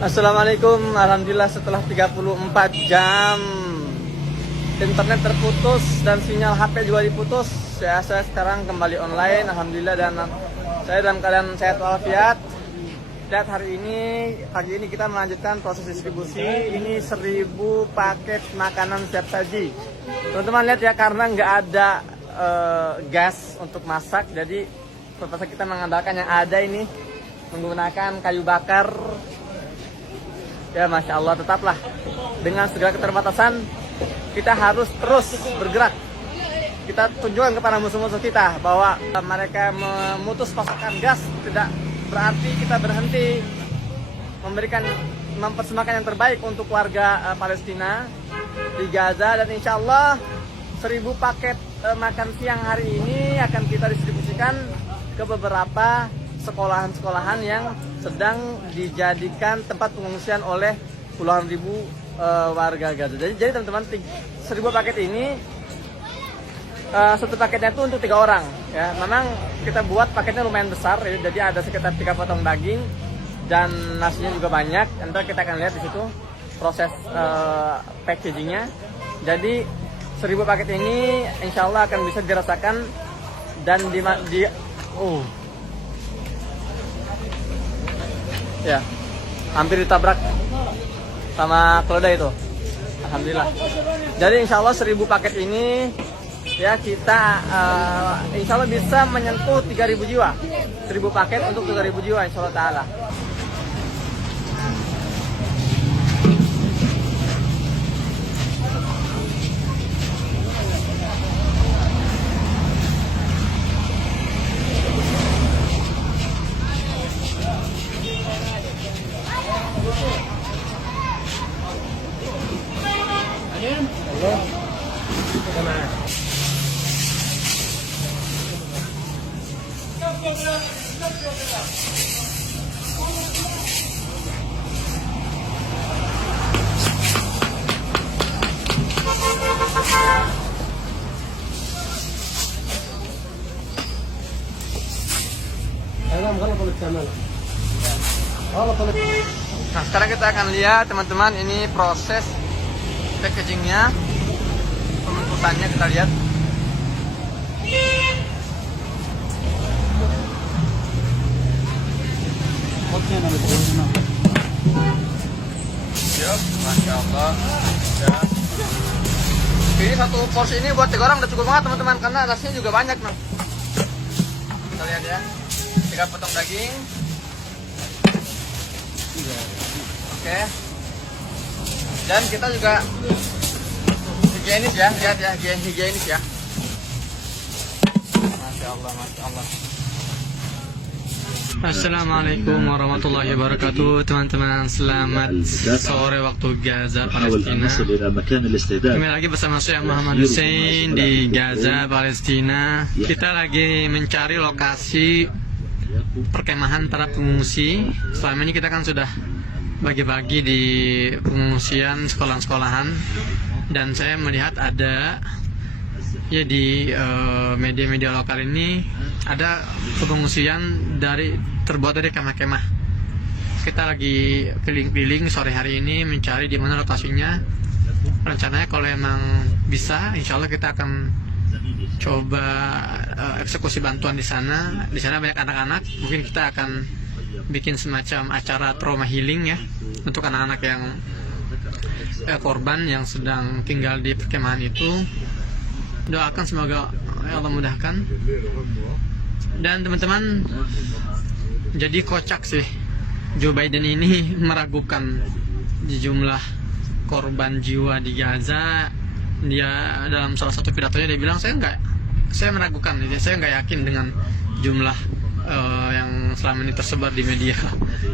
Assalamualaikum. Alhamdulillah setelah 34 jam internet terputus dan sinyal HP juga diputus, saya sekarang kembali online. Alhamdulillah, dan saya dalam keadaan sehat walafiat. Dan hari ini, pagi ini kita melanjutkan proses distribusi. Ini 1000 paket makanan siap saji. Teman-teman lihat ya, karena nggak ada gas untuk masak, jadi terpaksa kita mengandalkan yang ada ini, menggunakan kayu bakar. Ya, Masya Allah, tetaplah dengan segala keterbatasan kita harus terus bergerak. Kita tunjukkan kepada musuh-musuh kita bahwa mereka memutus pasokan gas tidak berarti kita berhenti mempersembahkan yang terbaik untuk warga Palestina di Gaza. Dan insya Allah 1000 paket makan siang hari ini akan kita distribusikan ke beberapa sekolahan-sekolahan yang sedang dijadikan tempat pengungsian oleh puluhan ribu warga Gaza. Jadi teman-teman, 1000 paket ini satu paketnya itu untuk 3 orang. Ya, memang kita buat paketnya lumayan besar, ya, jadi ada sekitar 3 potong daging dan nasinya juga banyak. Nanti kita akan lihat di situ proses packagingnya. Jadi 1000 paket ini insya Allah akan bisa dirasakan dan ya, hampir ditabrak sama keledai itu. Alhamdulillah. Jadi insya Allah 1000 paket ini ya kita insya Allah bisa menyentuh 3000 jiwa. 1000 paket untuk 3000 jiwa insya Allah ta'ala. Nah, sekarang kita akan lihat teman-teman, ini proses packagingnya, pembungkusannya kita lihat. Ya, Masya Allah. Ya. Ini satu porsi ini buat 3 orang udah cukup banget teman-teman, karena nasinya juga banyak nih. Kita lihat ya, 3 potong daging. Oke. Dan kita juga higienis ya, lihat ya, higienis ya. Masya Allah, Masya Allah. Assalamualaikum warahmatullahi wabarakatuh. Teman-teman, selamat sore waktu Gaza, Palestina. Kembali lagi bersama saya Muhammad Hussein di Gaza, Palestina. Kita lagi mencari lokasi perkemahan para pengungsi. Selama ini kita kan sudah bagi-bagi di pengungsian sekolah-sekolahan, dan saya melihat ada ya di media-media lokal ini ada pengungsian terbuat dari kemah-kemah. Kita lagi keliling-keliling sore hari ini mencari di mana lokasinya. Rencananya kalau emang bisa, insya Allah kita akan coba eksekusi bantuan di sana. Di sana banyak anak-anak. Mungkin kita akan bikin semacam acara trauma healing ya untuk anak-anak yang korban yang sedang tinggal di perkemahan itu. Doakan semoga Allah mudahkan. Dan teman-teman, jadi kocak sih, Joe Biden ini meragukan jumlah korban jiwa di Gaza. Dia dalam salah satu pidatonya dia bilang, saya meragukan, saya nggak yakin dengan jumlah yang selama ini tersebar di media.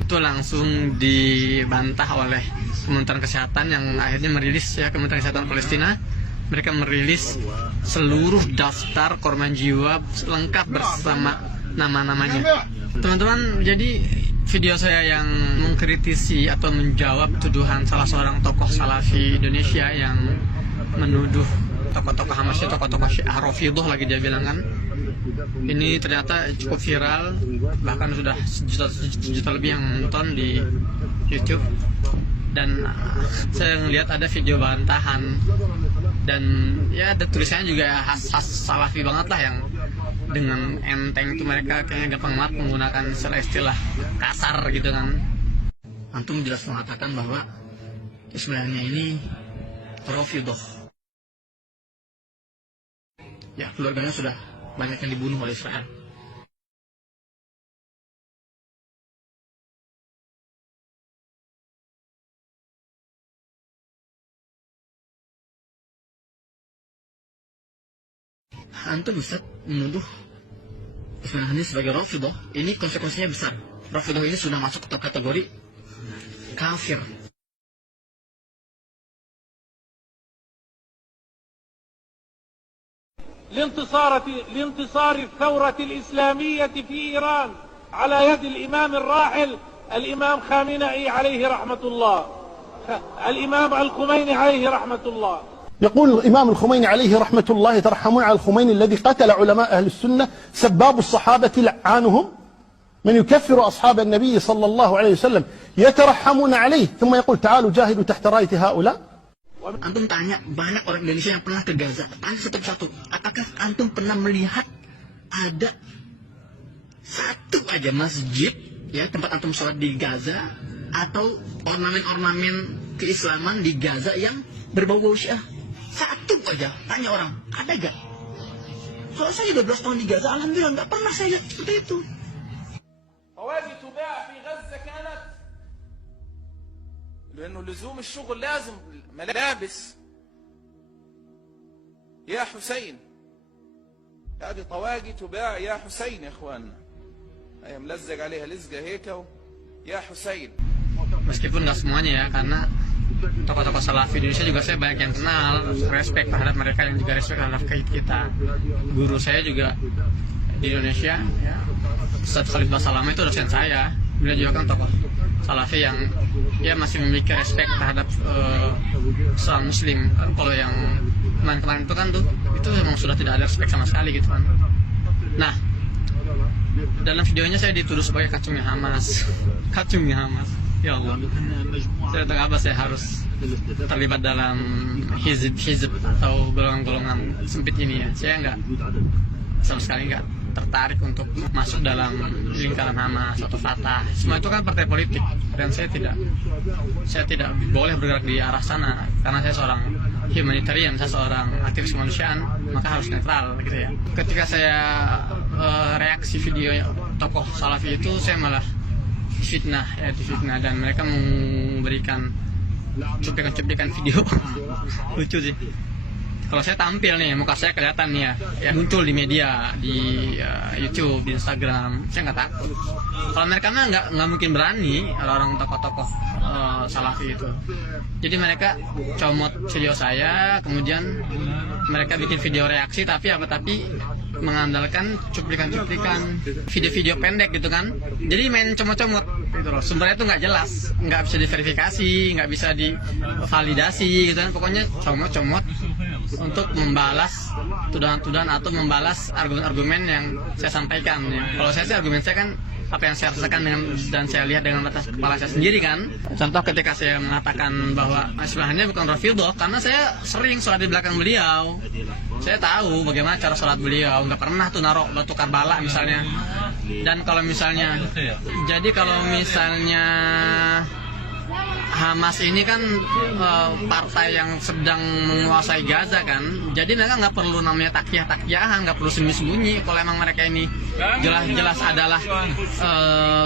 Itu langsung dibantah oleh Kementerian Kesehatan yang akhirnya merilis ya, Kementerian Kesehatan Palestina. Mereka merilis seluruh daftar korban jiwa lengkap bersama nama-namanya. Teman-teman, jadi video saya yang mengkritisi atau menjawab tuduhan salah seorang tokoh Salafi Indonesia yang menuduh tokoh-tokoh Hamas, tokoh-tokoh Syiah Rafidhah lagi dia bilang kan, Ini ternyata cukup viral, bahkan sudah sejuta lebih yang nonton di YouTube. Dan saya ngelihat ada video bantahan, dan ya tulisannya juga khas Salafi banget lah, yang dengan enteng itu mereka kayaknya gampang banget menggunakan istilah kasar gitu kan. Antum jelas mengatakan bahwa sebenarnya ini Rafidhah. Ya, keluarganya sudah banyak yang dibunuh oleh Israel. Antum bisa menuduh Ismail Haniyeh sebagai Rafidhah, ini konsekuensinya besar. Rafidhah ini sudah masuk ke kategori kafir. لانتصار الثورة الإسلامية في إيران على يد الإمام الراحل الإمام خامنئي عليه رحمة الله، الإمام الخميني عليه رحمة الله. يقول الإمام الخميني عليه رحمة الله: يترحمون على الخميني الذي قتل علماء أهل السنة سباب الصحابة لعانهم، من يكفر أصحاب النبي صلى الله عليه وسلم يترحمون عليه، ثم يقول تعالوا جاهدوا تحت راية هؤلاء. Antum tanya banyak orang Indonesia yang pernah ke Gaza, tanya satu-satu, apakah antum pernah melihat ada satu aja masjid ya tempat antum sholat di Gaza atau ornamen-ornamen keislaman di Gaza yang berbau-bau Syiah? Satu aja, tanya orang, ada gak? Kalau saya 12 tahun di Gaza, alhamdulillah nggak pernah saya lihat seperti itu. فواجه تباع في غزة كانت لأنه لزوم الشغل لازم ملابس. يا حسين، هذه طواقي تباع يا حسين يا اخواننا، هي ملزق عليها لزقه هيك يا حسين. Meskipun nggak semuanya ya, karena tokoh-tokoh Salafi di Indonesia juga saya banyak yang kenal, respect terhadap mereka, yang juga respect terhadap kita. Guru saya juga di Indonesia ya, Ustaz Khalid Basalamah itu dosen saya. Beliau juga kan tokoh Salafi yang ya masih memiliki respect terhadap seorang muslim. Kan kalau yang kemarin-kemarin itu kan itu memang sudah tidak ada respect sama sekali gitu kan. Nah, dalam videonya saya dituduh sebagai kacungnya Hamas. Kacungnya Hamas. Ya Allah, saya tahu apa saya harus terlibat dalam hizib atau golongan-golongan sempit ini ya. Saya enggak, sama sekali enggak tertarik untuk masuk dalam lingkaran Hamas atau Fatah. Semua itu kan partai politik, dan saya tidak boleh bergerak di arah sana karena saya seorang humanitarian, saya seorang aktivis kemanusiaan, maka harus netral gitu ya. Ketika saya reaksi video tokoh Salafi itu, saya malah difitnah dan mereka memberikan cuplikan video lucu sih. Kalau saya tampil nih, muka saya kelihatan nih ya muncul di media, di YouTube, di Instagram, saya nggak takut. Kalau mereka mah nggak mungkin berani, orang tokoh-tokoh Salafi itu. Jadi mereka comot video saya, kemudian mereka bikin video reaksi, tapi mengandalkan cuplikan video-video pendek gitu kan. Jadi main comot-comot gitu loh. Sumbernya itu nggak jelas, nggak bisa diverifikasi, nggak bisa divalidasi gitu kan. Pokoknya comot-comot untuk membalas tuduhan-tuduhan atau membalas argumen-argumen yang saya sampaikan ya. Kalau saya sih argumen saya kan apa yang saya rasakan dan saya lihat dengan mata kepala saya sendiri kan. Contoh ketika saya mengatakan bahwa Ismail Haniyeh bukan Rafidhah, karena saya sering sholat di belakang beliau. Saya tahu bagaimana cara sholat beliau, nggak pernah tuh naruh batu Karbala misalnya. Dan kalau misalnya Hamas ini kan partai yang sedang menguasai Gaza kan, jadi mereka nggak perlu namanya takyah-takyahan, nggak perlu sembunyi-sembunyi. Kalau emang mereka ini jelas-jelas adalah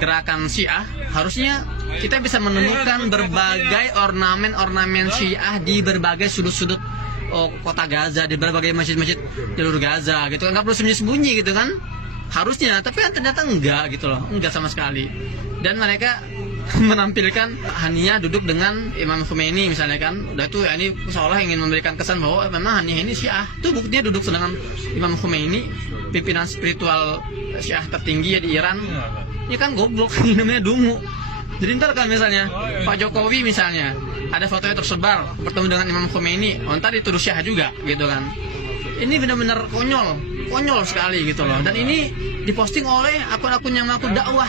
gerakan Syiah, harusnya kita bisa menemukan berbagai ornamen Syiah di berbagai sudut-sudut kota Gaza, di berbagai masjid-masjid jalur Gaza gitu kan, nggak perlu sembunyi-sembunyi gitu kan, harusnya. Tapi kan ternyata enggak gitu loh, enggak sama sekali. Dan mereka menampilkan Haniyeh duduk dengan Imam Khomeini misalnya kan, udah tuh ya, ini seolah ingin memberikan kesan bahwa memang Haniyeh ini Syiah. Tuh buktinya duduk dengan Imam Khomeini, pimpinan spiritual Syiah tertinggi ya di Iran. Ini kan goblok, ini namanya dungu. Jadi ntar kalau misalnya Pak Jokowi misalnya ada fotonya tersebar bertemu dengan Imam Khomeini, ntar dituduh Syiah juga gitu kan. ini benar-benar konyol sekali gitu loh. Dan ini diposting oleh akun-akun yang mengaku dakwah